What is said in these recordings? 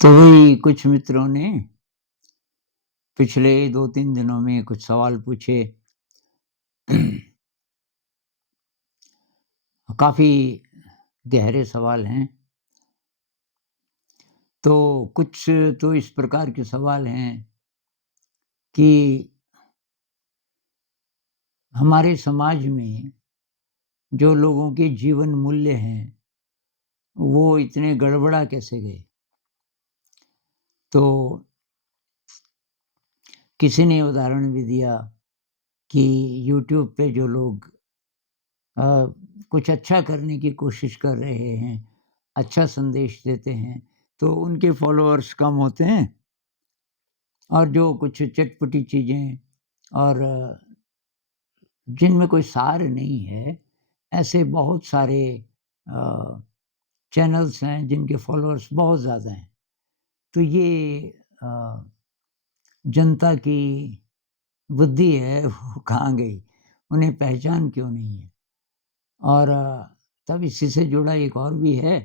तो वही कुछ मित्रों ने पिछले 2-3 दिनों में कुछ सवाल पूछे। काफ़ी गहरे सवाल हैं। तो कुछ तो इस प्रकार के सवाल हैं कि हमारे समाज में जो लोगों के जीवन मूल्य हैं, वो इतने गड़बड़ा कैसे गए? तो किसी ने उदाहरण भी दिया कि यूट्यूब पे जो लोग अ, कुछ अच्छा करने की कोशिश कर रहे हैं, अच्छा संदेश देते हैं, तो उनके फॉलोअर्स कम होते हैं और जो कुछ चटपटी चीज़ें और जिनमें कोई सार नहीं है, ऐसे बहुत सारे अ, चैनल्स हैं जिनके फॉलोअर्स बहुत ज़्यादा हैं। तो ये अ, जनता की बुद्धि है वो कहाँ गई? उन्हें पहचान क्यों नहीं है? और तब इसी से जुड़ा एक और भी है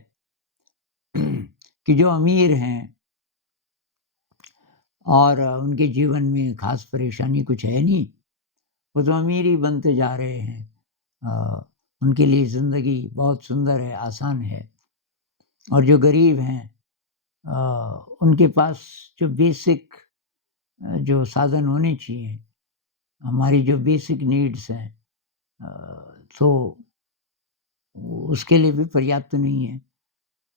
कि जो अमीर हैं और उनके जीवन में ख़ास परेशानी कुछ है नहीं, वो तो अमीर ही बनते जा रहे हैं। उनके लिए ज़िंदगी बहुत सुंदर है, आसान है और जो गरीब हैं उनके पास जो बेसिक जो साधन होने चाहिए, हमारी जो बेसिक नीड्स हैं तो उसके लिए भी पर्याप्त नहीं है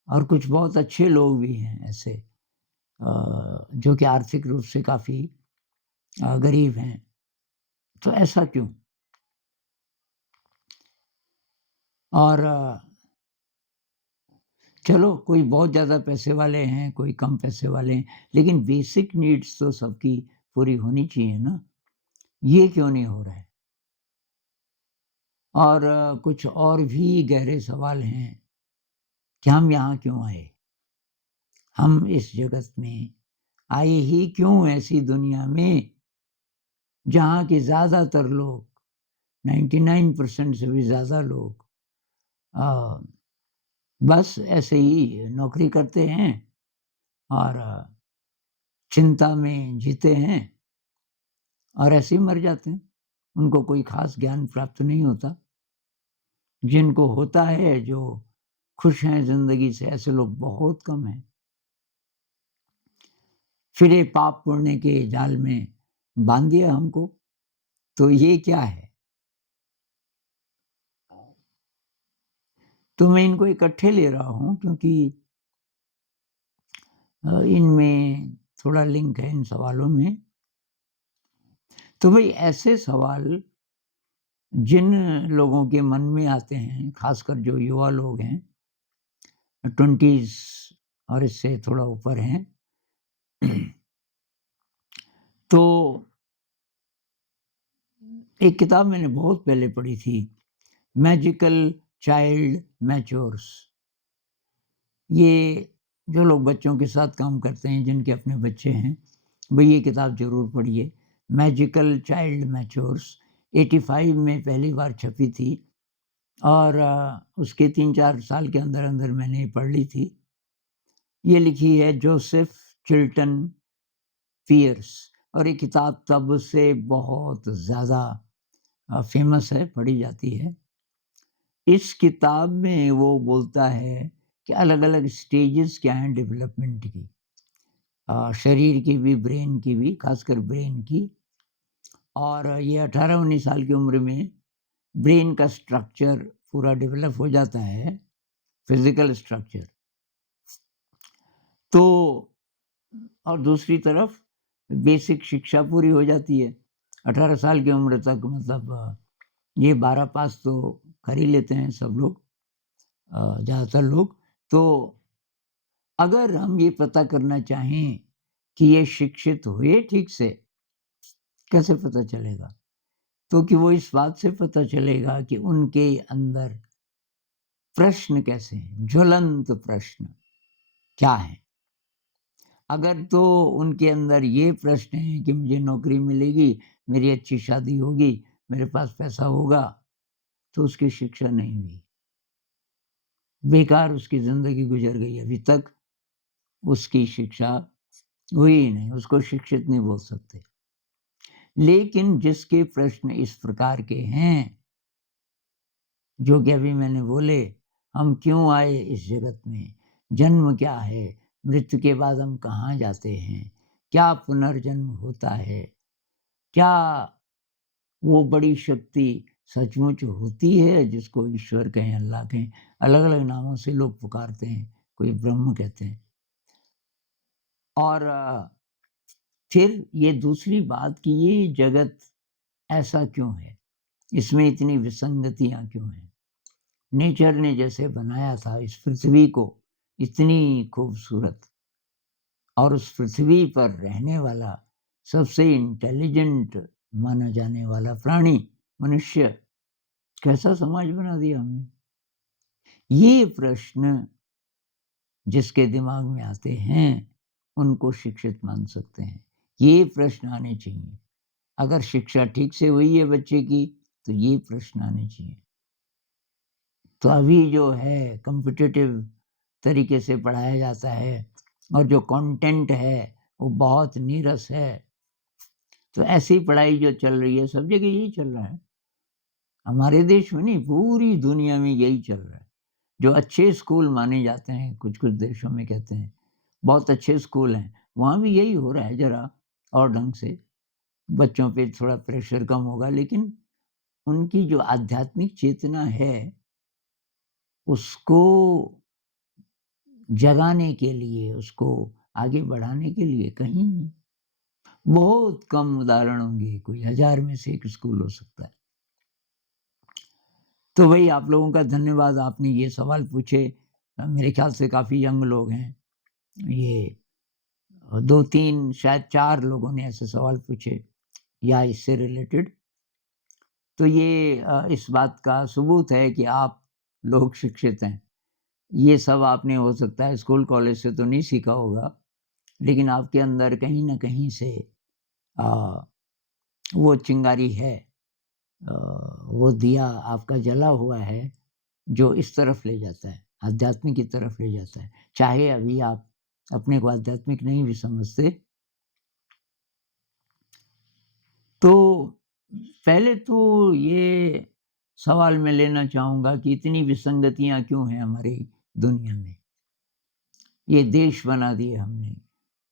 और कुछ बहुत अच्छे लोग भी हैं ऐसे जो कि आर्थिक रूप से काफ़ी गरीब हैं। तो ऐसा क्यों? और चलो कोई बहुत ज़्यादा पैसे वाले हैं, कोई कम पैसे वाले हैं, लेकिन बेसिक नीड्स तो सबकी पूरी होनी चाहिए ना, ये क्यों नहीं हो रहा है? और कुछ और भी गहरे सवाल हैं कि हम यहाँ क्यों आए? हम इस जगत में आए ही क्यों ऐसी दुनिया में, जहाँ के ज़्यादातर लोग 99% से भी ज़्यादा लोग अ, बस ऐसे ही नौकरी करते हैं और चिंता में जीते हैं और ऐसे ही मर जाते हैं। उनको कोई ख़ास ज्ञान प्राप्त नहीं होता। जिनको होता है, जो खुश हैं ज़िंदगी से, ऐसे लोग बहुत कम हैं। फिर ये पाप पुण्य के जाल में बाँध दिया हमको, तो ये क्या है? तो मैं इनको इकट्ठे ले रहा हूँ क्योंकि इनमें थोड़ा लिंक है इन सवालों में। तो भई ऐसे सवाल जिन लोगों के मन में आते हैं, ख़ासकर जो युवा लोग हैं, 20s और इससे थोड़ा ऊपर हैं, तो एक किताब मैंने बहुत पहले पढ़ी थी, मैजिकल चाइल्ड मैच्योर्स। ये जो लोग बच्चों के साथ काम करते हैं, जिनके अपने बच्चे हैं, भई ये किताब ज़रूर पढ़िए। मैजिकल चाइल्ड मैच्योर्स 85 में पहली बार छपी थी और उसके 3-4 साल के अंदर-अंदर मैंने ये पढ़ ली थी। ये लिखी है जोसेफ चिल्टन पियर्स और ये किताब तब से बहुत ज़्यादा फ़ेमस है, पढ़ी जाती है। इस किताब में वो बोलता है कि अलग-अलग स्टेजेस क्या हैं डेवलपमेंट की। शरीर की भी, ब्रेन की भी, ख़ासकर ब्रेन की और ये 18-19 साल की उम्र में ब्रेन का स्ट्रक्चर पूरा डेवलप हो जाता है, फ़िज़िकल स्ट्रक्चर। तो और दूसरी तरफ बेसिक शिक्षा पूरी हो जाती है। 18 साल की उम्र तक मतलब ये 12 पास तो कर ही लेते हैं सब लोग ज़्यादातर लोग। तो अगर हम ये पता करना चाहें कि ये शिक्षित हुए ठीक से, कैसे पता चलेगा? तो कि वो इस बात से पता चलेगा कि उनके अंदर प्रश्न कैसे हैं, ज्वलंत प्रश्न क्या हैं? अगर तो उनके अंदर ये प्रश्न हैं कि मुझे नौकरी मिलेगी, मेरी अच्छी शादी होगी, मेरे पास पैसा होगा, तो उसकी शिक्षा नहीं हुई। बेकार उसकी ज़िंदगी गुज़र गई अभी तक उसकी शिक्षा हुई ही नहीं, उसको शिक्षित नहीं बोल सकते। लेकिन जिसके प्रश्न इस प्रकार के हैं, जो कि अभी मैंने बोले, हम क्यों आए इस जगत में? जन्म क्या है? मृत्यु के बाद हम कहाँ जाते हैं? क्या पुनर्जन्म होता है? क्या वो बड़ी शक्ति सचमुच होती है जिसको ईश्वर कहें, अल्लाह कहें, अलग-अलग नामों से लोग पुकारते हैं, कोई ब्रह्म कहते हैं। और फिर ये दूसरी बात कि ये जगत ऐसा क्यों है? इसमें इतनी विसंगतियाँ क्यों हैं? नेचर ने जैसे बनाया था इस पृथ्वी को इतनी खूबसूरत, और उस पृथ्वी पर रहने वाला सबसे इंटेलिजेंट माना जाने वाला प्राणी मनुष्य, कैसा समाज बना दिया हमने? ये प्रश्न जिसके दिमाग में आते हैं, उनको शिक्षित मान सकते हैं। ये प्रश्न आने चाहिए। अगर शिक्षा ठीक से हुई है बच्चे की, तो ये प्रश्न आने चाहिए। तो अभी जो है कॉम्पिटिटिव तरीके से पढ़ाया जाता है और जो कंटेंट है, वो बहुत नीरस है। तो ऐसी पढ़ाई जो चल रही है, सब जगह यही चल रहा है। हमारे देश में नहीं, पूरी दुनिया में यही चल रहा है। जो अच्छे स्कूल माने जाते हैं, कुछ-कुछ देशों में कहते हैं, बहुत अच्छे स्कूल हैं, वहाँ भी यही हो रहा है ज़रा और ढंग से। बच्चों पे थोड़ा प्रेशर कम होगा, लेकिन उनकी जो आध्यात्मिक चेतना है, उसको जगाने के लिए, उसको आगे बढ़ाने के लिए कहीं नहीं। बहुत कम उदाहरण होंगे, कोई 1000 में से 1 स्कूल हो सकता है। तो वही आप लोगों का धन्यवाद, आपने ये सवाल पूछे। मेरे ख़्याल से काफ़ी यंग लोग हैं। ये 2-3 शायद 4 लोगों ने ऐसे सवाल पूछे या इससे रिलेटेड। तो ये इस बात का सबूत है कि आप लोग शिक्षित हैं। ये सब आपने हो सकता है स्कूल कॉलेज से तो नहीं सीखा होगा, लेकिन आपके अंदर कहीं न कहीं से अ, वो चिंगारी है, अ, वो दिया आपका जला हुआ है, जो इस तरफ ले जाता है, आध्यात्मिक की तरफ ले जाता है। चाहे अभी आप अपने को आध्यात्मिक नहीं भी समझते। तो पहले तो ये सवाल मैं लेना चाहूँगा कि इतनी विसंगतियाँ क्यों हैं हमारी दुनिया में? ये देश बना दिए हमने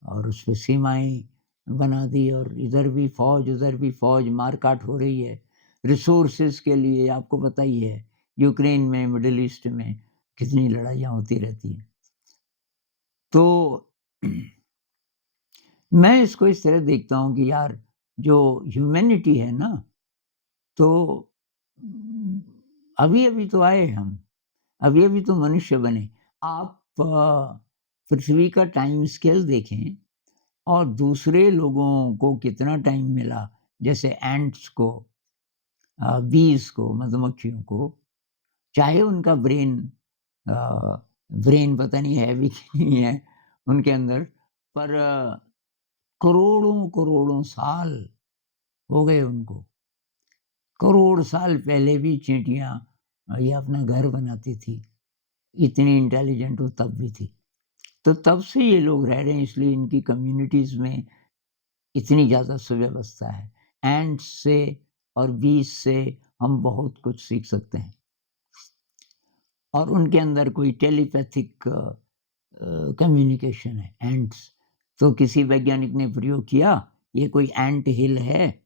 और उसपे सीमाएँ बना दी, और इधर भी फ़ौज, उधर भी फ़ौज, मार-काट हो रही है। रिसोर्सेज़ के लिए आपको पता ही है, यूक्रेन में, मिडल ईस्ट में कितनी लड़ाइयाँ होती रहती हैं। तो मैं इसको इस तरह देखता हूँ कि यार, जो ह्यूमैनिटी है ना, तो अभी-अभी तो आए हम, अभी-अभी तो मनुष्य बने। आप पृथ्वी का टाइम स्केल देखें और दूसरे लोगों को कितना टाइम मिला, जैसे एंट्स को, बीज़ को, मधुमक्खियों को, चाहे उनका ब्रेन पता नहीं है भी कि नहीं है उनके अंदर, पर करोड़ों-करोड़ों साल हो गए उनको। करोड़ साल पहले भी चींटियाँ ये अपना घर बनाती थी, इतनी इंटेलिजेंट वो तब भी थी। तो तब से ये लोग रह रहे हैं, इसलिए इनकी कम्युनिटीज़ में इतनी ज़्यादा सुव्यवस्था है। एंट्स से और बीज़ से हम बहुत कुछ सीख सकते हैं, और उनके अंदर कोई टेलीपैथिक कम्युनिकेशन है, एंट्स। तो किसी वैज्ञानिक ने प्रयोग किया, ये कोई एंट हिल है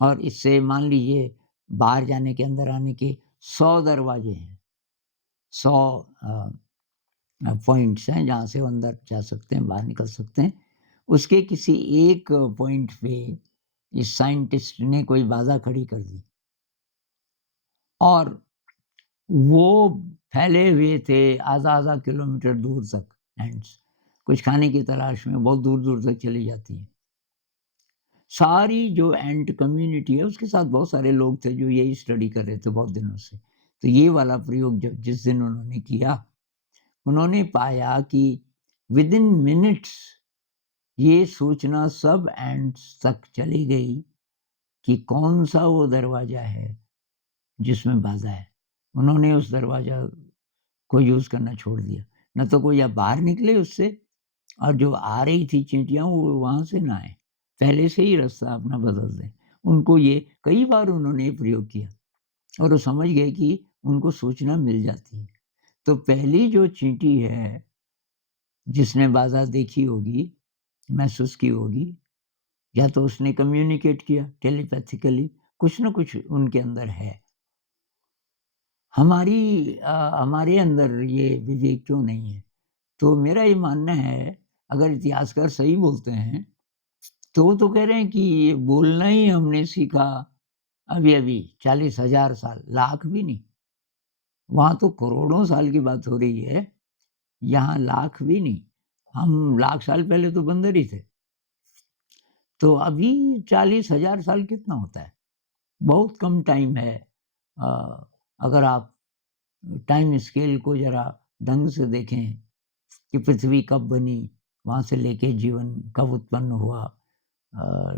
और इससे मान लीजिए बाहर जाने के, अंदर आने के 100 दरवाजे हैं, 100 पॉइंट्स हैं जहाँ से वो अंदर जा सकते हैं, बाहर निकल सकते हैं। उसके किसी एक पॉइंट पे इस साइंटिस्ट ने कोई बाधा खड़ी कर दी, और वो फैले हुए थे आधा-आधा किलोमीटर दूर तक एंट्स। कुछ खाने की तलाश में बहुत दूर-दूर तक चली जाती हैं। सारी जो एंट कम्युनिटी है, उसके साथ बहुत सारे लोग थे जो यही स्टडी कर रहे थे बहुत दिनों से। तो ये वाला प्रयोग जब जिस दिन उन्होंने किया, उन्होंने पाया कि विदिन मिनट्स ये सूचना सब एंट्स तक चली गई कि कौन-सा वो दरवाज़ा है जिसमें बाधा है। उन्होंने उस दरवाज़ा को यूज़ करना छोड़ दिया। ना तो कोई अब बाहर निकले उससे, और जो आ रही थी चींटियाँ वो वहाँ से ना आएँ, पहले से ही रास्ता अपना बदल दें। उनको ये कई बार उन्होंने ये प्रयोग किया और वो समझ गए कि उनको सूचना मिल जाती है। तो पहली जो चींटी है, जिसने बाधा देखी होगी, महसूस की होगी, या तो उसने कम्युनिकेट किया टेलीपैथिकली, कुछ न कुछ उनके अंदर है। हमारे अंदर ये विवेक क्यों नहीं है? तो मेरा ये मानना है, अगर इतिहासकार सही बोलते हैं, तो वो तो कह रहे हैं कि ये बोलना ही हमने सीखा अभी-अभी 40,000 साल, लाख भी नहीं। वहाँ तो करोड़ों साल की बात हो रही है, यहाँ लाख भी नहीं। हम लाख साल पहले तो बंदर ही थे। तो अभी 40,000 साल कितना होता है? बहुत कम टाइम है। अ, अगर आप टाइम स्केल को ज़रा ढंग से देखें कि पृथ्वी कब बनी, वहाँ से लेके जीवन कब उत्पन्न हुआ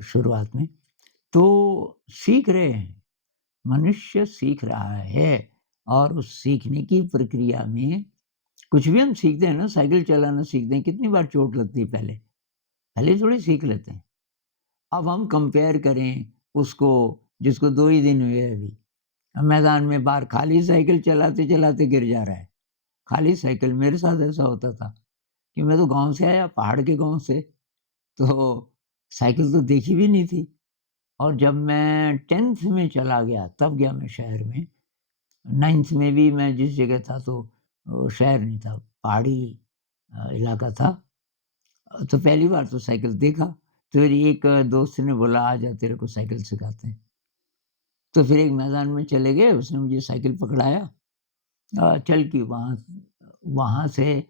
शुरुआत में, तो सीख रहे हैं, मनुष्य सीख रहा है और उस सीखने की प्रक्रिया में कुछ भी हम सीखते हैं ना, साइकिल चलाना सीखते हैं, कितनी बार चोट लगती है पहले, पहले थोड़ी सीख लेते हैं। अब हम कंपेयर करें उसको जिसको 2 ही दिन हुए अभी, मैदान में बाहर खाली साइकिल चलाते-चलाते गिर जा रहा है। खाली साइकिल मेरे साथ ऐसा होता था कि मैं तो गाँव से आया, पहाड़ के गाँव से, तो साइकिल तो देखी भी नहीं थी और जब मैं 10th में चला गया, तब गया मैं शहर में। 9th में भी मैं जिस जगह था तो शहर नहीं था, पहाड़ी इलाका था। तो पहली बार तो साइकिल देखा, तो फिर एक दोस्त ने बोला, "आजा तेरे को साइकिल सिखाते हैं।" तो फिर एक मैदान में चले गए, उसने मुझे साइकिल पकड़ाया। चल कि वहाँ वहाँ से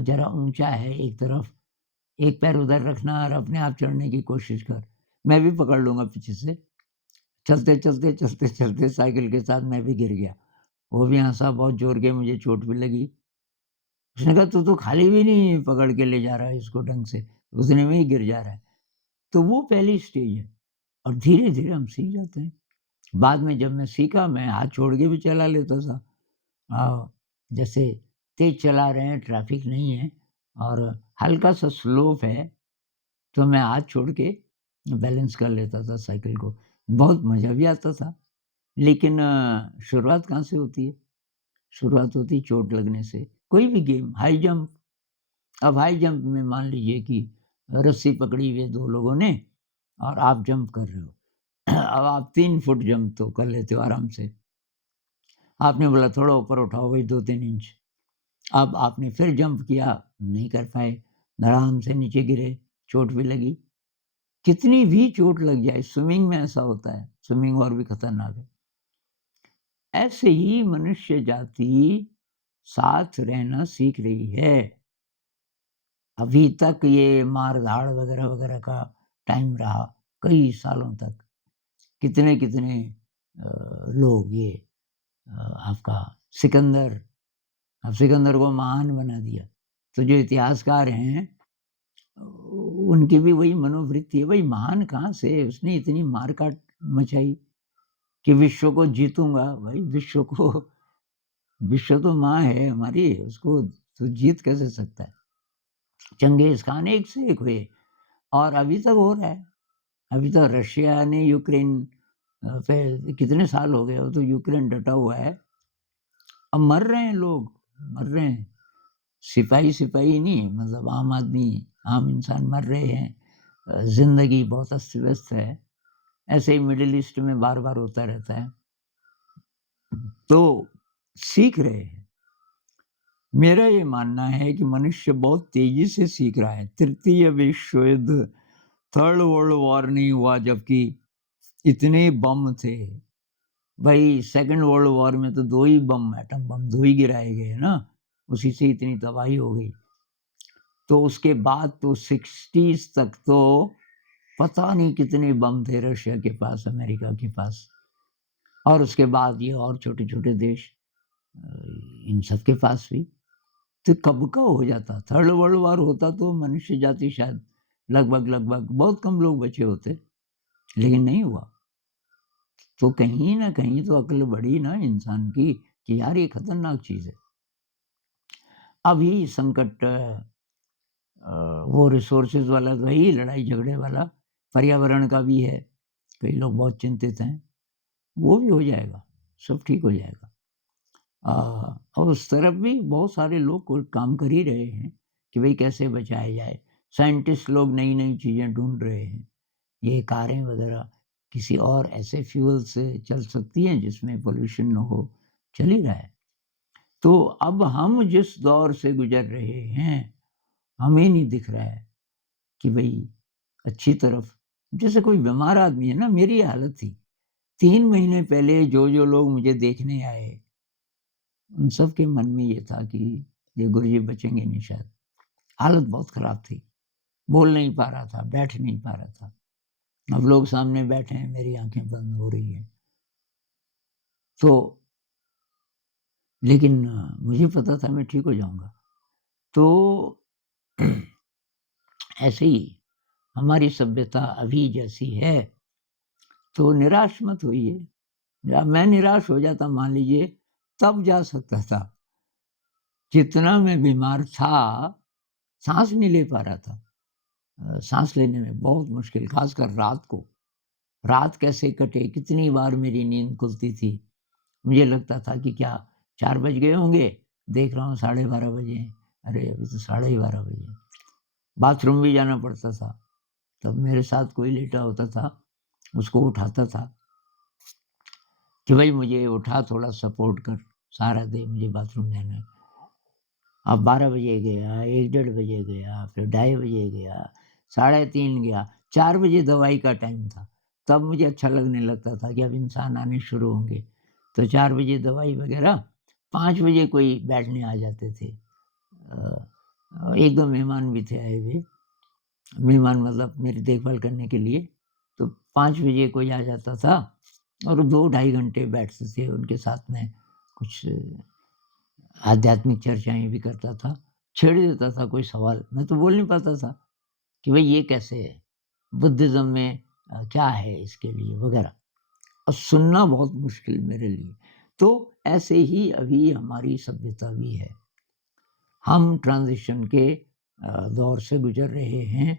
ज़रा ऊँचा है एक तरफ, एक पैर उधर रखना और अपने आप चढ़ने की कोशिश कर। मैं भी पकड़ लूँगा पीछे से। चलते साइकिल के साथ मैं भी गिर गया। वो भी हँसा बहुत ज़ोर के, मुझे चोट भी लगी। उसने कहा, "तू तो खाली भी नहीं पकड़ के ले जा रहा है इसको ढंग से, उतने में ही गिर जा रहा है।" तो वो पहली स्टेज है और धीरे-धीरे हम सीख जाते हैं। बाद में जब मैं सीखा, मैं हाथ छोड़ के भी चला लेता था। जैसे तेज़ चला रहे हैं, ट्रैफ़िक नहीं है और हल्का-सा स्लोप है, तो मैं हाथ छोड़ के बैलेंस कर लेता था साइकिल को। बहुत मज़ा भी आता था। लेकिन शुरुआत कहाँ से होती है? शुरुआत होती है चोट लगने से। कोई भी गेम, हाई जंप, अब हाई जंप में मान लीजिए कि रस्सी पकड़ी हुई है 2 लोगों ने और आप जंप कर रहे हो। अब आप 3 फुट जंप तो कर लेते हो आराम से। आपने बोला थोड़ा ऊपर उठाओ भाई 2-3 इंच। अब आपने फिर जंप किया, नहीं कर पाए, धड़ाम से नीचे गिरे, चोट भी लगी। कितनी भी चोट लग जाए, स्विमिंग में ऐसा होता है, स्विमिंग और भी खतरनाक है। ऐसे ही मनुष्य जाति साथ रहना सीख रही है। अभी तक ये मार-धाड़ वगैरह-वगैरह का टाइम रहा, कई सालों तक। कितने-कितने लोग ये आपका सिकंदर, अब सिकंदर को महान बना दिया। तो जो इतिहासकार हैं, उनकी भी वही मनोवृत्ति है, भई महान कहाँ से? उसने इतनी मार-काट मचाई कि विश्व को जीतूँगा। भाई विश्व तो माँ है हमारी, उसको तो जीत कैसे सकता है? चंगेज़ खान एक से एक हुए और अभी तक हो रहा है। अभी तो रशिया ने यूक्रेन पे कितने साल हो गए, वो तो यूक्रेन डटा हुआ है। अब मर रहे हैं लोग, मर रहे हैं। सिपाही-सिपाही नहीं, मतलब आम आदमी, आम इंसान मर रहे हैं। ज़िंदगी बहुत अस्त-व्यस्त है। ऐसे ही मिडल ईस्ट में बार-बार होता रहता है। तो सीख रहे हैं। मेरा ये मानना है कि मनुष्य बहुत तेज़ी से सीख रहा है। तृतीय विश्व युद्ध, थर्ड वर्ल्ड वॉर नहीं हुआ जबकि इतने बम थे। भाई सेकंड वर्ल्ड वॉर में तो 2 ही बम, एटम बम 2 ही गिराए गए ना, उसी से इतनी तबाही हो गई। तो उसके बाद तो 60s तक तो पता नहीं कितने बम थे रशिया के पास, अमेरिका के पास और उसके बाद ये और छोटे-छोटे देश अ, इन सब के पास भी। तो कब का हो जाता, थर्ड वर्ल्ड वॉर होता तो मनुष्य जाति शायद लगभग-लगभग बहुत कम लोग बचे होते, लेकिन नहीं हुआ। तो कहीं न कहीं तो अक्ल बढ़ी ना इंसान की कि यार ये खतरनाक चीज़ है। अभी संकट वो रिसोर्सेज़ वाला तो है ही, लड़ाई झगड़े वाला, पर्यावरण का भी है, कई लोग बहुत चिंतित हैं, वो भी हो जाएगा, सब ठीक हो जाएगा। और उस तरफ भी बहुत सारे लोग कोई काम कर ही रहे हैं कि भई कैसे बचाया जाए। साइंटिस्ट लोग नई-नई चीज़ें ढूँढ रहे हैं। ये कारें वग़ैरह किसी और ऐसे फ्यूल से चल सकती हैं जिसमें पॉल्यूशन ना हो, चल ही रहा है। तो अब हम जिस दौर से गुज़र रहे हैं, हमें नहीं दिख रहा है कि भई अच्छी तरफ जैसे कोई बीमार आदमी है ना, मेरी ये हालत थी। 3 महीने पहले जो-जो लोग मुझे देखने आए, उन सब के मन में ये था कि ये गुरुजी बचेंगे नहीं शायद। हालत बहुत ख़राब थी, बोल नहीं पा रहा था, बैठ नहीं पा रहा था। अब लोग सामने बैठे हैं, मेरी आँखें बंद हो रही हैं। तो लेकिन मुझे पता था मैं ठीक हो जाऊँगा। तो ऐसे ही हमारी सभ्यता अभी जैसी है, तो निराश मत होइए। या मैं निराश हो जाता मान लीजिए, तब जा सकता था। जितना मैं बीमार था, साँस नहीं ले पा रहा था। साँस लेने में बहुत मुश्किल, ख़ासकर रात को। रात कैसे कटे, कितनी बार मेरी नींद खुलती थी। मुझे लगता था कि क्या 4 बज गए होंगे, देख रहा हूँ 12:30 बजे हैं। अरे! अभी तो साढ़े ही 12 बजे हैं। बाथरूम भी जाना पड़ता था, तब मेरे साथ कोई लेटा होता था, उसको उठाता था कि भई मुझे उठा, थोड़ा सपोर्ट कर, सहारा दे, मुझे बाथरूम जाना है। अब 12 बजे गया, 1 डेढ़ बजे गया, फिर ढाई बजे गया, साढ़े 3 गया, 4 बजे दवाई का टाइम था। तब मुझे अच्छा लगने लगता था कि अब इंसान आने शुरू होंगे। तो 4 बजे दवाई वग़ैरह, 5 बजे कोई बैठने आ जाते थे। 1-2 मेहमान भी थे आए हुए, मेहमान मतलब मेरी देखभाल करने के लिए। तो 5 बजे कोई आ जाता था और 2 ढाई घंटे बैठते थे, उनके साथ में कुछ आध्यात्मिक चर्चाएँ भी करता था, छेड़ देता था कोई सवाल, मैं तो बोल नहीं पाता था कि भई ये कैसे है? बुद्धिज़्म में क्या है इसके लिए वगैरह और सुनना बहुत मुश्किल मेरे लिए। तो ऐसे ही अभी हमारी सभ्यता भी है। हम ट्रांज़िशन के दौर से गुज़र रहे हैं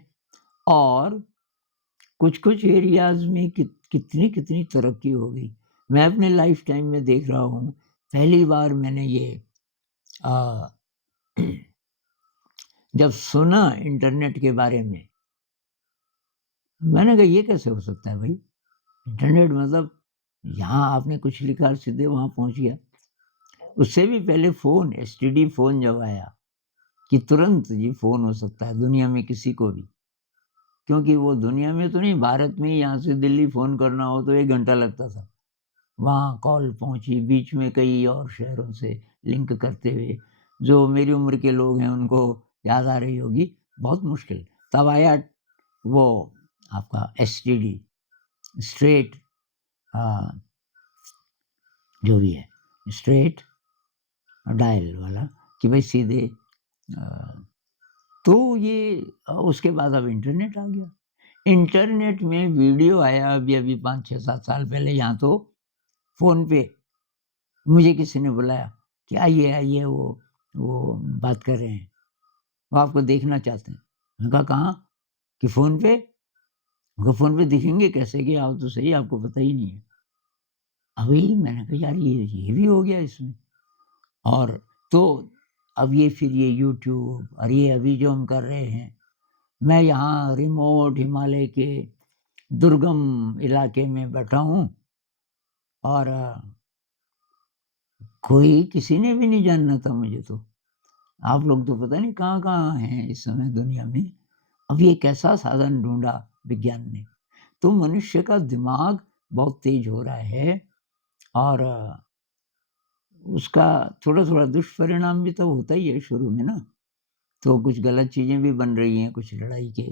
और कुछ-कुछ एरियाज़ में कितनी-कितनी तरक्की हो गई। मैं अपने लाइफ़ टाइम में देख रहा हूँ, पहली बार मैंने ये अ जब सुना इंटरनेट के बारे में, मैंने कहा ये कैसे हो सकता है भई? इंटरनेट मतलब यहाँ आपने कुछ लिखा सीधे वहाँ पहुँच गया। उससे भी पहले फ़ोन, एसटीडी फ़ोन जब आया कि तुरंत जी फ़ोन हो सकता है दुनिया में किसी को भी। क्योंकि वो दुनिया में तो नहीं, भारत में ही यहाँ से दिल्ली फ़ोन करना हो तो 1 घंटा लगता था। वहाँ कॉल पहुँची, बीच में कई और शहरों से लिंक करते हुए, जो मेरी उम्र के लोग हैं उनको याद आ रही होगी, बहुत मुश्किल। तब आया वो आपका एसटीडी, स्ट्रेट अ, जो भी है, स्ट्रेट डायल वाला कि भई सीधे अ, तो ये उसके बाद अब इंटरनेट आ गया। इंटरनेट में वीडियो आया अभी-अभी 5, 6, 7 साल पहले यहाँ तो फ़ोन पे मुझे किसी ने बुलाया कि आइए, वो बात कर रहे हैं, वो आपको देखना चाहते हैं। मैंने कहा कहाँ? कि फ़ोन पे? वो फ़ोन पे दिखेंगे कैसे कि आओ तो सही, आपको पता ही नहीं है। अभी मैंने कहा यार ये भी हो गया इसमें। और तो अब ये फिर ये यूट्यूब और ये अभी जो हम कर रहे हैं, मैं यहाँ रिमोट हिमालय के दुर्गम इलाके में बैठा हूँ और कोई किसी ने भी नहीं जानना था मुझे तो। आप लोग तो पता नहीं कहाँ-कहाँ हैं इस समय दुनिया में। अब ये कैसा साधन ढूँढा विज्ञान ने। तो मनुष्य का दिमाग बहुत तेज़ हो रहा है और उसका थोड़ा-थोड़ा दुष्परिणाम भी तो होता ही है शुरू में ना। तो कुछ गलत चीज़ें भी बन रही हैं, कुछ लड़ाई के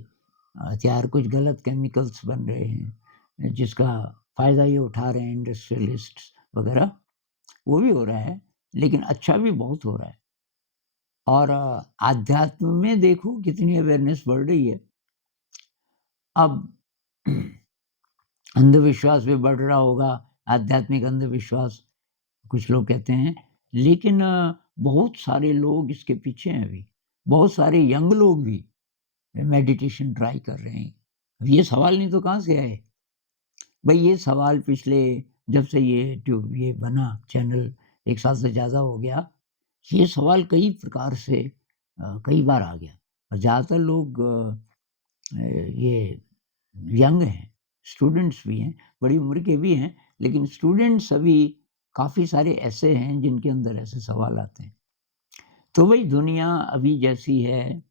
हथियार, कुछ गलत केमिकल्स बन रहे हैं, जिसका फ़ायदा ये उठा रहे हैं इंडस्ट्रियलिस्ट्स वग़ैरह, वो भी हो रहा है, लेकिन अच्छा भी बहुत हो रहा है। और आध्यात्म में देखो कितनी अवेयरनेस बढ़ रही है। अब अंधविश्वास भी बढ़ रहा होगा, आध्यात्मिक अंधविश्वास, कुछ लोग कहते हैं। लेकिन बहुत सारे लोग इसके पीछे हैं अभी, बहुत सारे यंग लोग भी। मेडिटेशन ट्राई कर रहे हैं। अब ये सवाल नहीं तो कहाँ से आए? भई ये सवाल पिछले जब से ये बना चैनल 1 साल से ज़्यादा हो गया, ये सवाल कई प्रकार से कई बार आ गया और ज़्यादातर लोग ये यंग हैं, स्टूडेंट्स भी हैं, बड़ी उम्र के भी हैं, लेकिन स्टूडेंट्स अभी काफ़ी सारे ऐसे हैं जिनके अंदर ऐसे सवाल आते हैं। तो वही दुनिया अभी जैसी है,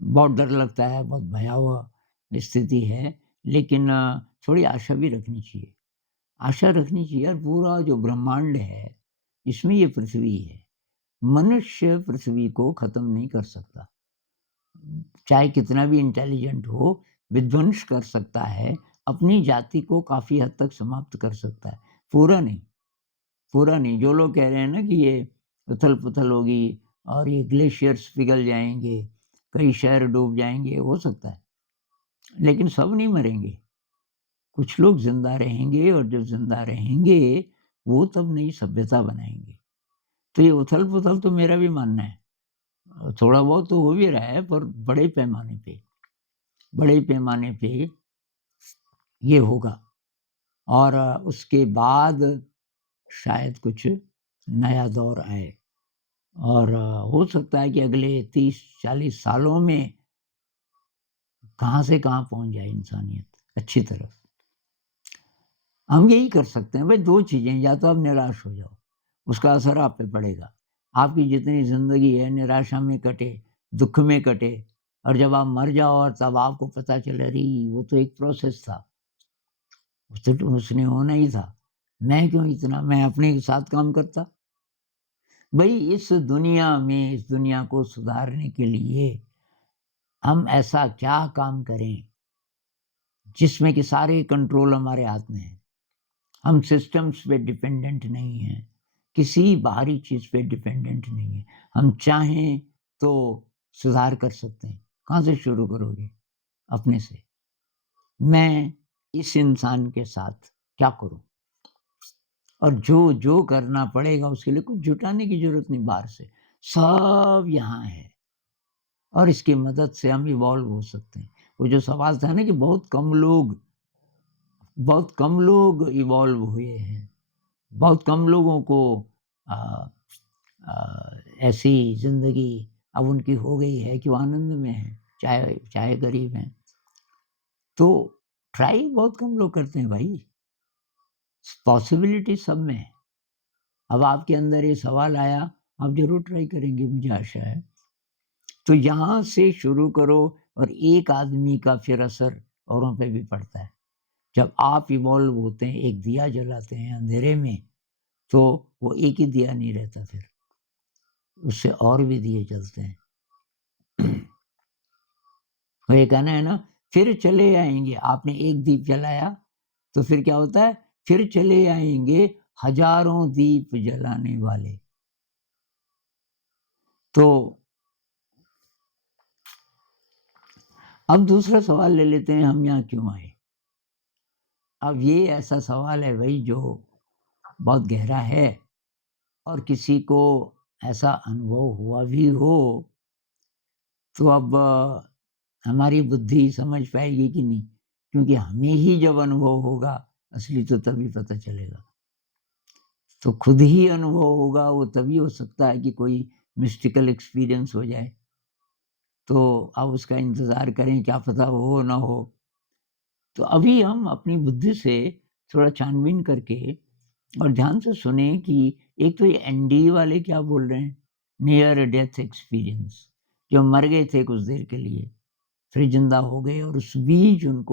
बहुत डर लगता है, बहुत भयावह स्थिति है, लेकिन थोड़ी आशा भी रखनी चाहिए। आशा रखनी चाहिए यार पूरा जो ब्रह्मांड है, इसमें ये पृथ्वी है। मनुष्य पृथ्वी को ख़त्म नहीं कर सकता। चाहे कितना भी इंटेलिजेंट हो, विध्वंस कर सकता है, अपनी जाति को काफ़ी हद तक समाप्त कर सकता है। पूरा नहीं, पूरा नहीं। जो लोग कह रहे हैं ना कि ये उथल-पुथल होगी और ये ग्लेशियर्स पिघल जाएँगे, कई शहर डूब जाएँगे, हो सकता है। लेकिन सब नहीं मरेंगे। कुछ लोग ज़िंदा रहेंगे और जो ज़िंदा रहेंगे, वो तब नई सभ्यता बनाएँगे। तो ये उथल-पुथल तो मेरा भी मानना है। थोड़ा बहुत तो हो भी रहा है पर बड़े पैमाने पे ये होगा और उसके बाद शायद कुछ नया दौर आए और हो सकता है कि अगले 30-40 सालों में कहाँ से कहाँ पहुँच जाए इंसानियत अच्छी तरफ। हम यही कर सकते हैं भाई 2 चीज़ें, या तो आप निराश हो जाओ, उसका असर आप पे पड़ेगा। आपकी जितनी ज़िंदगी है निराशा में कटे, दुःख में कटे और जब आप मर जाओ और तब आपको पता चले अरे! वो तो एक प्रोसेस था, उसने होना ही था। मैं क्यों इतना मैं अपने साथ काम करता। भई इस दुनिया में इस दुनिया को सुधारने के लिए हम ऐसा क्या काम करें, जिसमें कि सारे कंट्रोल हमारे हाथ में है। हम सिस्टम्स पे डिपेंडेंट नहीं हैं, किसी बाहरी चीज़ पे डिपेंडेंट नहीं हैं। हम चाहें तो सुधार कर सकते हैं। कहाँ से शुरू करोगे? अपने से। मैं इस इंसान के साथ क्या करूँ? और जो करना पड़ेगा उसके लिए कुछ जुटाने की ज़रूरत नहीं बाहर से, सब यहाँ है और इसकी मदद से हम इवॉल्व हो सकते हैं। वो जो सवाल था ना कि बहुत कम लोग इवॉल्व हुए हैं। बहुत कम लोगों को अ ऐसी ज़िंदगी अब उनकी हो गई है कि वो आनंद में हैं, चाहे चाहे गरीब हैं। तो ट्राई बहुत कम लोग करते हैं भाई, पॉसिबिलिटी सब में है। अब आपके अंदर ये सवाल आया, आप ज़रूर ट्राई करेंगे मुझे आशा है। तो यहाँ से शुरू करो और एक आदमी का फिर असर औरों पे भी पड़ता है। जब आप इवॉल्व होते हैं, एक दिया जलाते हैं अंधेरे में, तो वो एक ही दिया नहीं रहता फिर, उससे और भी दिए जलते हैं। और ये कहना है ना, फिर चले आएँगे, आपने एक दीप जलाया, तो फिर क्या होता है? फिर चले आएँगे हज़ारों दीप जलाने वाले। तो अब दूसरा सवाल ले लेते हैं, हम यहाँ क्यों आए? अब ये ऐसा सवाल है भई जो बहुत गहरा है और किसी को ऐसा अनुभव हुआ भी हो, तो अब हमारी बुद्धि समझ पाएगी कि नहीं? क्योंकि हमें ही जब अनुभव होगा, असली तो तभी पता चलेगा। तो खुद ही अनुभव होगा, वो तभी हो सकता है कि कोई मिस्टिकल एक्सपीरियंस हो जाए। तो अब उसका इंतज़ार करें, क्या पता हो ना हो। तो अभी हम अपनी बुद्धि से थोड़ा छानबीन करके और ध्यान से सुने कि एक तो ये एनडी वाले क्या बोल रहे हैं, नियर डेथ एक्सपीरियंस, जो मर गए थे कुछ देर के लिए, फिर ज़िंदा हो गए और उस बीच उनको